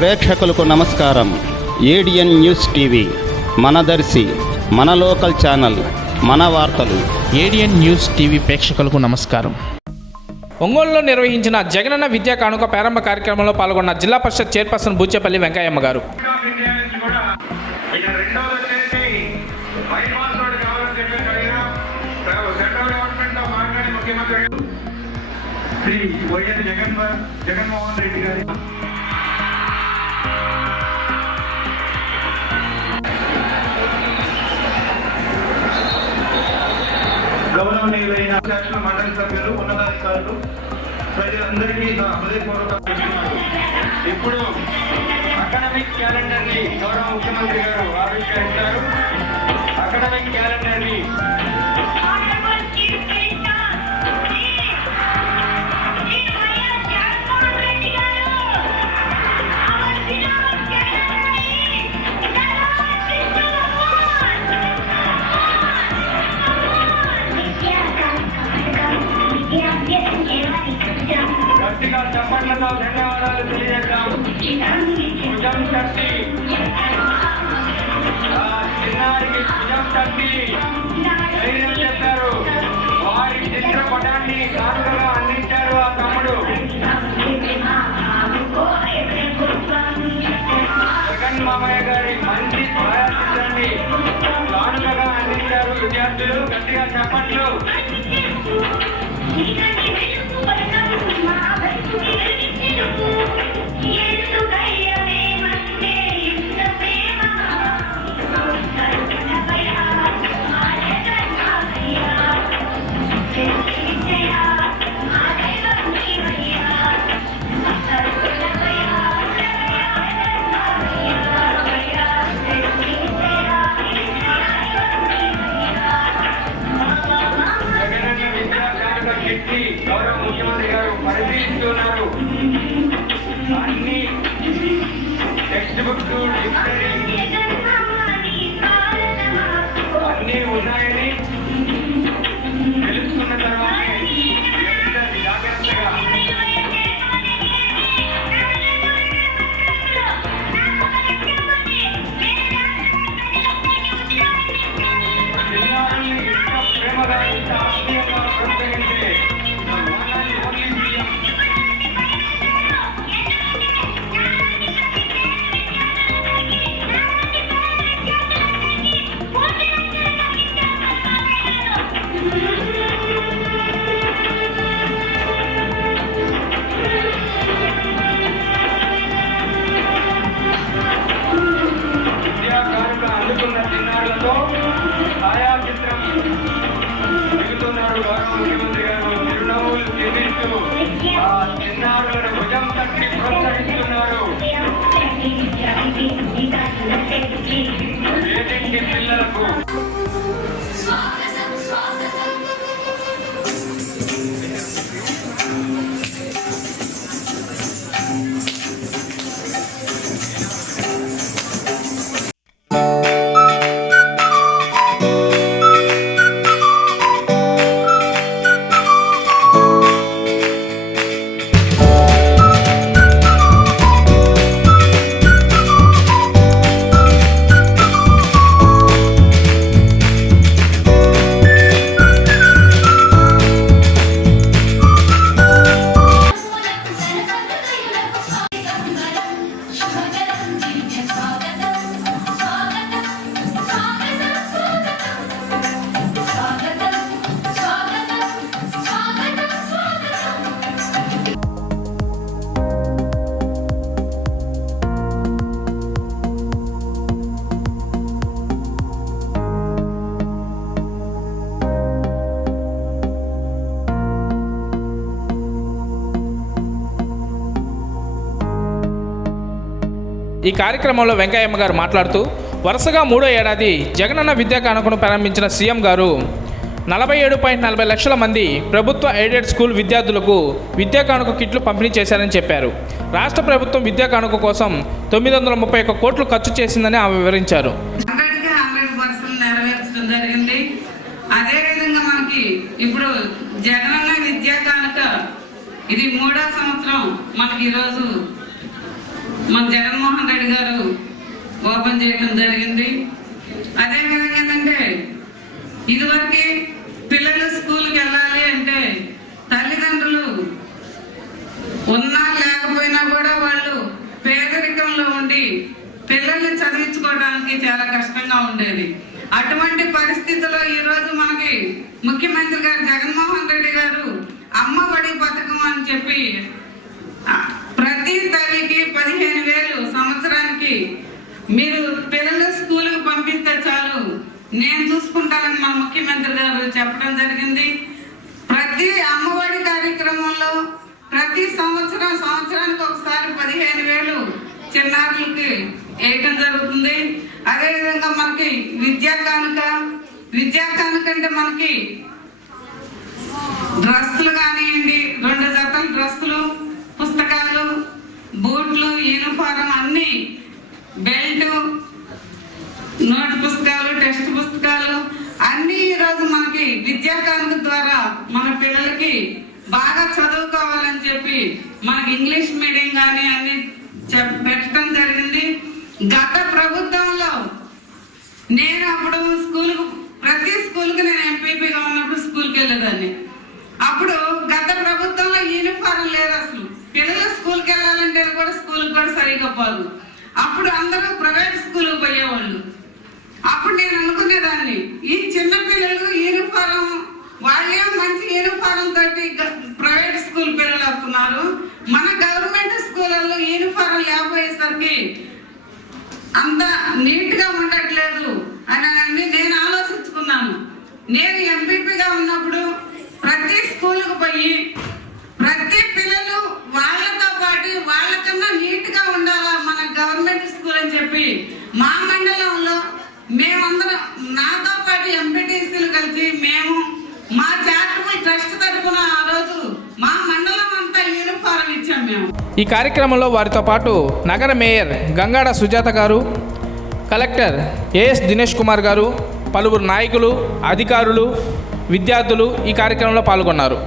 ప్రేక్షకులకు నమస్కారం. ADN news TV మనదర్శి, మన లోకల్ ఛానల్, మన వార్తలు. ఏడిఎన్ న్యూస్ టీవీ ప్రేక్షకులకు నమస్కారం. ఒంగోలులో నిర్వహించిన జగనన్న విద్యా కానుక ప్రారంభ కార్యక్రమంలో పాల్గొన్న జిల్లా పరిషత్ చైర్పర్సన్ బూచేపల్లి వెంకయ్యమ్మ గారు. శ్రీ వైఎస్ జగన్మోహన్ రెడ్డి గారి గౌరవనీయులైన శాసన మండలి సభ్యులు, ఉన్నతాధికారులు, ప్రజలందరికీ నా హృదయపూర్వక ఇప్పుడు అకాడమిక్ క్యాలెండర్ ని గౌరవ ముఖ్యమంత్రి గారు ఆవిష్కరించారు. అకాడమిక్ క్యాలెండర్ ని గట్టిగా చప్పట్లతో ధన్యవాదాలు తెలియజేద్దాం. భుజం తట్టి చిన్నారికి భుజం తట్టి ధైర్యం చెప్పారు. వారి చిత్రపటాన్ని కానుకగా అందించారు ఆ తమ్ముడు. జగన్ మామయ్య గారి మంచి ఛాయాచిత్రాన్ని కానుకగా అందించారు విద్యార్థులు. గట్టిగా చప్పట్లు. గౌరవ ముఖ్యమంత్రి గారు పరిశీలిస్తున్నారు. అన్ని టెక్స్ట్ బుక్స్, డిక్షనరీ అన్నీ ఉన్నాయని తెలుసుకున్న తర్వాత జాగ్రత్తగా పిల్లల్ని ఇంత ప్రేమగా, ఇంత ఆత్మీయంగా ప్రోత్సహించే అందుకున్న చిన్నారులతో ఛాయాచిత్రం దిగుతున్నారు గౌరవ ముఖ్యమంత్రి గారు. చిరునవ్వులు చెల్లిస్తూ ఆ చిన్నారులను భుజం తట్టి ప్రోత్సహిస్తున్నారు. పేదింటి పిల్లలకు ఈ కార్యక్రమంలో వెంకయ్యమ్మ గారు మాట్లాడుతూ, వరుసగా 3వ ఏడాది జగనన్న విద్యా కానుకను ప్రారంభించిన సీఎం గారు 47.40 లక్షల మంది ప్రభుత్వ ఎయిడెడ్ స్కూల్ విద్యార్థులకు విద్యా కానుక కిట్లు పంపిణీ చేశారని చెప్పారు. రాష్ట్ర ప్రభుత్వం విద్యా కానుక కోసం 931 కోట్లు ఖర్చు చేసిందని ఆమె వివరించారు. అదేవిధంగా మనకి ఇప్పుడు జగనన్న విద్యా కానుక ఇది 3వ సంవత్సరం మనకి ఈరోజు మన జగన్మోహన్ రెడ్డి గారు ఓపెన్ చేయడం జరిగింది. అదేవిధంగా ఏంటంటే ఇదివరకు పిల్లలు స్కూల్కి వెళ్ళాలి అంటే తల్లిదండ్రులు ఉన్నా లేకపోయినా కూడా వాళ్ళు పేదరికంలో ఉండి పిల్లల్ని చదివించుకోవడానికి చాలా కష్టంగా ఉండేది. అటువంటి పరిస్థితుల్లో ఈరోజు మనకి ముఖ్యమంత్రి గారు జగన్మోహన్ రెడ్డి గారు అమ్మ ఒడి పథకం అని చెప్పి ప్రతి తల్లికి 15,000 సంవత్సరానికి మీరు పిల్లలు స్కూల్కి పంపిస్తే చాలు నేను చూసుకుంటానని మా ముఖ్యమంత్రి గారు చెప్పడం జరిగింది. ప్రతి అమ్మఒడి కార్యక్రమంలో ప్రతి సంవత్సరానికి ఒకసారి 15,000 చిన్నారులకి వేయటం జరుగుతుంది. అదేవిధంగా మనకి విద్యా కానుక అంటే మనకి డ్రెస్సులు కానివ్వండి, 2 జతల డ్రెస్సులు, పుస్తకాలు, బూట్లు, యూనిఫారం అన్ని, బెల్ట్, నోట్ పుస్తకాలు, టెక్స్ట్ పుస్తకాలు అన్ని ఈరోజు మనకి విద్యా కానుక ద్వారా మన పిల్లలకి బాగా చదువుకోవాలని చెప్పి మనకి ఇంగ్లీష్ మీడియం కానీ అన్ని పెట్టడం జరిగింది. గత ప్రభుత్వంలో నేను అప్పుడు ప్రతి స్కూల్కి నేను ఎంపీపీగా ఉన్నప్పుడు స్కూల్కి వెళ్ళేదాన్ని. అప్పుడు గత ప్రభుత్వంలో యూనిఫారం లేదు, అసలు పిల్లలు స్కూల్కి వెళ్ళాలంటే కూడా స్కూల్కి కూడా సరిగా పోదు. అప్పుడు అందరూ ప్రైవేట్ స్కూల్కి పోయేవాళ్ళు. అప్పుడు నేను అనుకునేదాన్ని ఈ చిన్న పిల్లలు యూనిఫారం వాళ్ళే మంచి యూనిఫారం తోటి ప్రైవేట్ స్కూల్ పిల్లలు వస్తున్నారు, మన గవర్నమెంట్ స్కూళ్ళల్లో యూనిఫారం లేకపోయేసరికి అంత నీట్గా ఉండట్లేదు అని నేను ఆలోచించుకున్నాను. నేను ఎంపీపీగా ఉన్నప్పుడు ప్రతి స్కూల్కి పోయి ప్రతి పిల్లలు వాళ్ళతో పాటు వాళ్ళకన్నా నీట్గా ఉండాలా మన గవర్నమెంట్ స్కూల్ అని చెప్పి మా మండలంలో మేమందరం నాతో పాటు ఎంపీటీసీలు కలిసి మేము మా చారిటబుల్ ట్రస్ట్ తరఫున ఆ రోజు మా మండలం అంతా యూనిఫారం ఇచ్చాం మేము. ఈ కార్యక్రమంలో వారితో పాటు నగర మేయర్ గంగాడ సుజాత గారు, కలెక్టర్ ఏఎస్ దినేష్ కుమార్ గారు, పలువురు నాయకులు, అధికారులు, విద్యార్థులు ఈ కార్యక్రమంలో పాల్గొన్నారు.